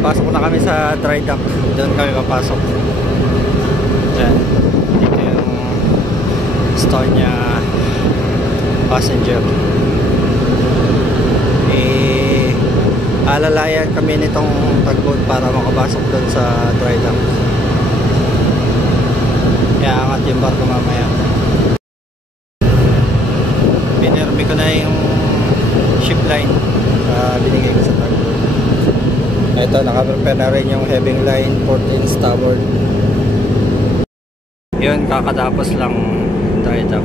Pasok na kami sa dry dock. Doon kami papasok. Yan. Dito yung Estonia passenger. Alalayan kami nitong tugboat para makapasok doon sa dry dock. Kaya angat yung barko mamaya. Pinirmi ko na yung ship line binigay ko sa tugboat. Ito, nakaprepare na rin yung heaving line, 14 starboard. Yun, kakatapos lang dry dock.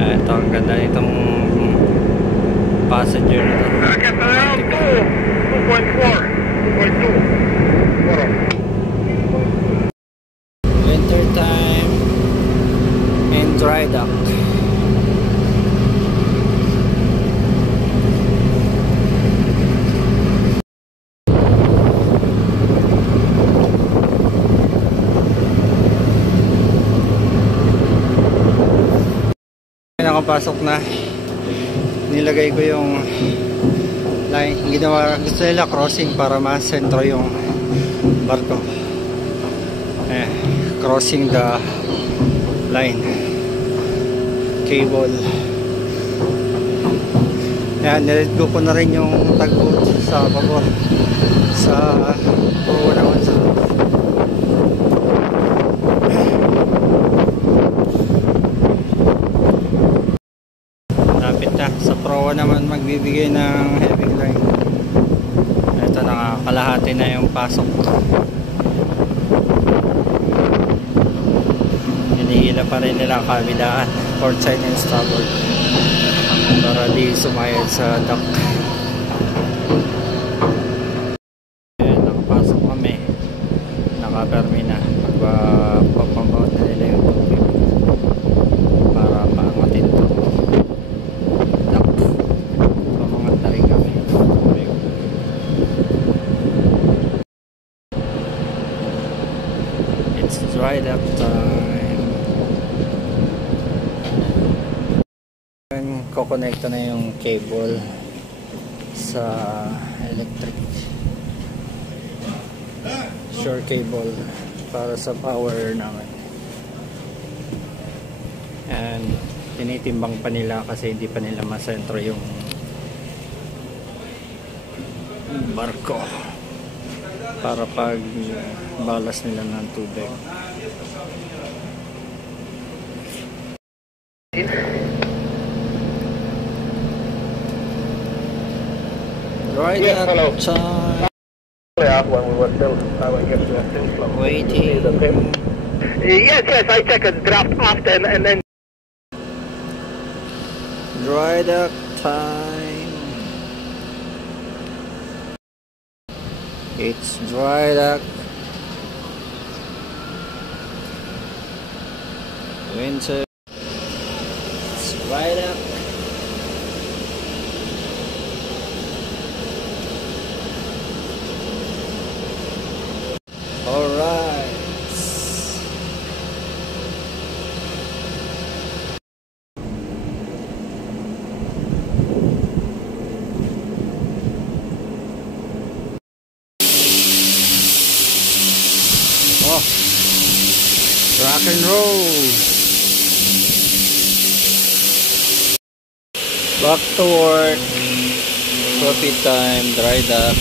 Ito, ang ganda nitong passenger na ito. 2.4, 2.2. Winter time in dry dock. Nakapasok na, nilagay ko yung line. Ginawa gusto nila crossing para masentro yung barko. Crossing the line cable. Nilet go ko na rin yung tugboat sa pabor sa proa naman sa sa proa naman magbibigay ng heavy line. Ito, nakakalahati na yung pasok. Hinihila pa rin nila kabilaan, port side and starboard, para di sumayad sa dock. Nakapasok kami, nakapermi na. Magpapambaut na nila yung tubig para paangatin ito. It's dry dock time. Kukonekta na yung cable sa electric shore cable para sa power namin. And tinitimbang pa nila kasi hindi pa nila masentro yung barko para pag balas nila ng tubig. Right, yes, hello. Time. When we were still, waiting. Yes, I checked the draft after and then. Dry dock time. It's dry dock. Winter. It's dry dock. All right. Oh, rock and roll. Back to work. Coffee time, dry dock.